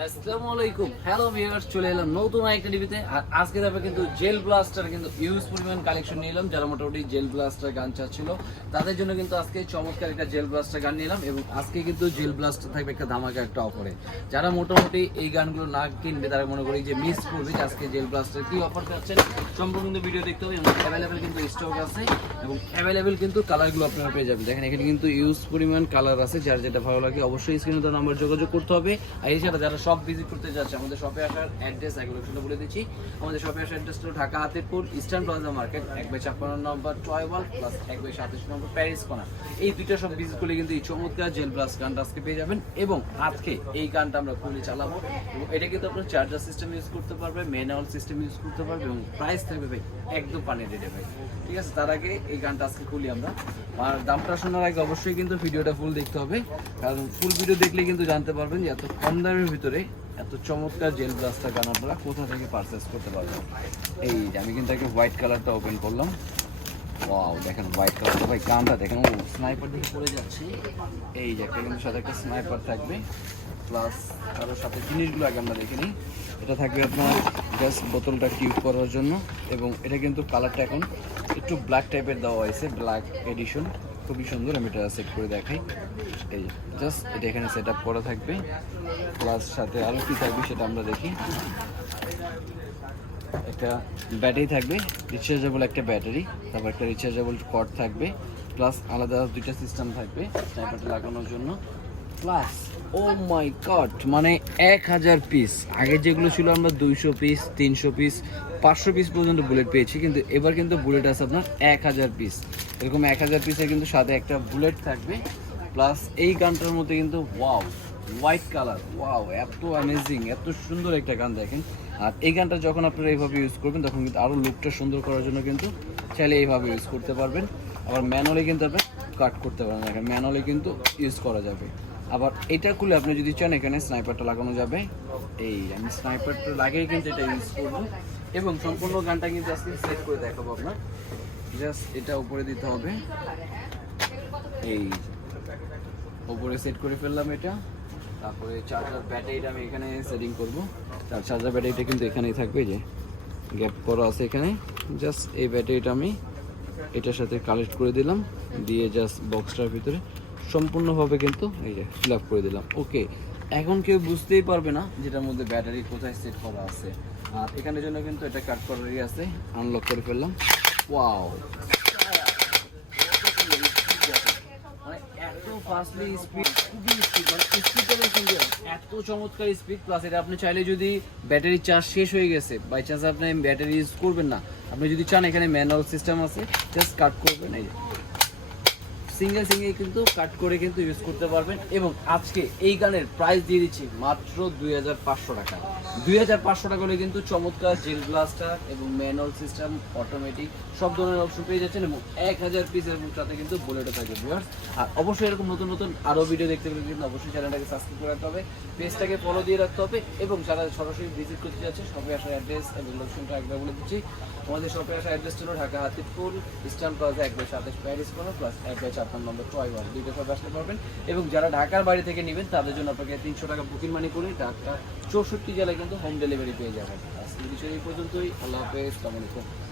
Hello চলে এলাম নতুন একটা টিভিতে আর আজকে কিন্তু জেল ব্লাস্টার কিন্তু ইউজ পরিমাণ কালেকশন নিয়ে এলাম যারা মোটামুটি জেল গান চাচ্ছিল। তাদের জন্য কিন্তু আজকে চমৎকার একটা জেল গান নিলাম এবং আজকে কিন্তু জেল ব্লাস্টার থাকবে একটা একটা অফারে যারা মোটামুটি এই গানগুলো না কিনবে, তারা মনে করি যে মিস করবে আজকে জেল ব্লাস্টার কি অফার পাচ্ছেন সম্পূর্ণ কিন্তু ভিডিও দেখতে হবে। এবং অ্যাভেলেবেল কিন্তু স্টক আছে এবং অ্যাভেলেবেল কিন্তু কালারগুলো আপনারা পেয়ে যাবেন। দেখেন, এখানে কিন্তু ইউজ পরিমাণ কালার আছে। যার যেটা ভালো লাগে অবশ্যই স্ক্রিনে তো নাম্বার যোগাযোগ করতে হবে। আর এছাড়া যারা সব ভিজিট করতে যাচ্ছে। আমাদের শপে আসার অ্যাড্রেস এগুলো সেটা বলে দিচ্ছি। আমাদের শপে আসার অ্যাড্রেস হলো Dhaka Hatirpur Eastern Plaza market এক বাই ছাপ্পান্ন নম্বর টয়ওয়াল প্লাস এক বাই সাতাশ নম্বর প্যারিস কোনা এই দুইটা সব ভিজিট করলে কিন্তু এই চমৎকার জেল ব্লাস গানটা আজকে পেয়ে যাবেন এবং আজকে এই গানটা আমরা খুলে চালাবো। এবং এটা কিন্তু আপনার চার্জার সিস্টেম ইউজ করতে পারবে ম্যানুয়াল সিস্টেম ইউজ করতে পারবে এবং প্রাইস থাকবে ভাই একদম পানি রেটে ভাই। ঠিক আছে, তার আগে এই গানটা আজকে খুলি আমরা। আর দামটা শোনার আগে অবশ্যই কিন্তু ভিডিওটা ফুল দেখতে হবে। কারণ ফুল ভিডিও দেখলে কিন্তু জানতে পারবেন যে এত কম দামের ভিতরে এত চমৎকার জেল ব্লাস্টটা গান আপনারা কোথা থেকে পারচেস করতে পারবেন এই যে আমি কিন্তু আগে হোয়াইট কালারটা ওপেন করলাম। ওয়াও দেখেন হোয়াইট কালারটা ভাই, গানটা দেখেন, ও স্নাইপার দিকে পড়ে যাচ্ছে। এই যে একটা কিন্তু সাথে একটা স্নাইপার থাকবে প্লাস আরও সাথে জিনিসগুলো আগে আমরা দেখে নিই। এটা থাকবে আপনার গ্যাস বোতলটা টিউব করার জন্য, এবং এটা কিন্তু কালারটা এখন একটু ব্ল্যাক টাইপের দেওয়া হয়েছে ব্ল্যাক এডিশন খুবই সুন্দর, আমি এটা সেট করে দেখাই। এই জাস্ট এটা এখানে সেট আপ করা থাকবে। প্লাস সাথে আরও কী থাকবে সেটা আমরা দেখি। একটা ব্যাটারি থাকবে রিচার্জেবল একটা ব্যাটারি তারপর একটা রিচার্জেবল কর্ড থাকবে। প্লাস আলাদা দুইটা সিস্টেম থাকবে স্নাইপারটা লাগানোর জন্য। প্লাস ও মাই গড মানে এক হাজার পিস আগে যেগুলো ছিল আমরা দুইশো পিস তিনশো পিস পাঁচশো পিস পর্যন্ত বুলেট পেয়েছি, কিন্তু এবার কিন্তু বুলেট আছে আপনার এক হাজার পিস এরকম এক হাজার পিসের কিন্তু সাথে একটা বুলেট থাকবে। প্লাস এই গানটার মধ্যে কিন্তু ওয়াও হোয়াইট কালার ওয়াও এত অ্যামেজিং এত সুন্দর একটা গান দেখেন। আর এই গানটা যখন আপনারা এইভাবে ইউজ করবেন, তখন কিন্তু আরও লুকটা সুন্দর করার জন্য কিন্তু চাইলে এইভাবে ইউজ করতে পারবেন। আবার ম্যানুয়ালি কিন্তু আপনি কাট করতে পারেন দেখেন ম্যানুয়ালি কিন্তু ইউজ করা যাবে। আবার এটা খুলে আপনি যদি চান, এখানে স্নাইপারটা লাগানো যাবে। এই, আমি স্নাইপারটা লাগিয়ে কিন্তু এটা ইউজ করব। এবং সম্পূর্ণ গানটা কিন্তু আজকে সেট করে দেখাবো আপনার। জাস্ট এটা উপরে দিতে হবে। এই, উপরে সেট করে ফেললাম এটা। তারপরে চার্জার ব্যাটারিটা আমি এখানে সেটিং করব। তার চার্জার ব্যাটারিটা কিন্তু এখানেই থাকবে যে গ্যাপ করা আছে এখানে। জাস্ট এই ব্যাটারিটা আমি এটার সাথে কালেক্ট করে দিলাম। দিয়ে জাস্ট বক্সটার ভিতরে সম্পূর্ণভাবে কিন্তু এই যে ফিল আপ করে দিলাম। ওকে এখন কেউ বুঝতেই পারবে না যেটার মধ্যে ব্যাটারি কোথায় সেট করা আছে। আর এখানের জন্য কিন্তু এটা কাট করারই আছে আনলক করে ফেললাম। ওয়াও মানে স্পিড স্পিড মানে কিন্তু এত চমৎকার স্পিড প্লাস এটা আপনি চাইলে যদি ব্যাটারি চার্জ শেষ হয়ে গেছে বাই চান্স আপনি ব্যাটারি ইউজ করবেন না। আপনি যদি চান এখানে ম্যানুয়াল সিস্টেম আছে জাস্ট কাট করবেন, এই সিঙ্গেল সিঙ্গেল কিন্তু কাট করে কিন্তু ইউজ করতে পারবেন এবং আজকে এই গানের প্রাইস দিয়ে দিচ্ছি মাত্র দুই হাজার পাঁচশো টাকা। দুই হাজার পাঁচশো টাকা হলে কিন্তু চমৎকার জেল ব্লাস্টার এবং ম্যানুয়াল সিস্টেম অটোমেটিক সব ধরনের অপশন পেয়ে যাচ্ছেন এবং এক হাজার পিসের সাথে কিন্তু বুলেটও থাকে ভিউয়ার্স আর অবশ্যই এরকম নতুন নতুন আরও ভিডিও দেখতে গেলে কিন্তু অবশ্যই চ্যানেলটাকে সাবস্ক্রাইব করে রাখতে হবে পেজটাকে ফলো দিয়ে রাখতে হবে এবং যারা সরাসরি ভিজিট করতে যাচ্ছে শপে আসার অ্যাড্রেস এবং লোকেশনটা একবার বলে দিচ্ছি। আমাদের শপে আসার অ্যাড্রেস ছিল ঢাকা হাতিপুর ইস্টার্ন প্লাজা এক বাই সাতাশ প্যারিস কোনো প্লাস এক বাই ছাপ্পান্ন নম্বর ছয় ওয়ান দুইটা সব আসতে পারবেন। এবং যারা ঢাকার বাড়ি থেকে নেবেন, তাদের জন্য আপনাকে তিনশো টাকা বুকিং মানি করে ঢাকা চৌষট্টি জেলায় কিন্তু হোম ডেলিভারি পেয়ে যাবেন। আজকের বিষয় এই পর্যন্তই। আল্লাহ হাফেজ। সালামালাইকুম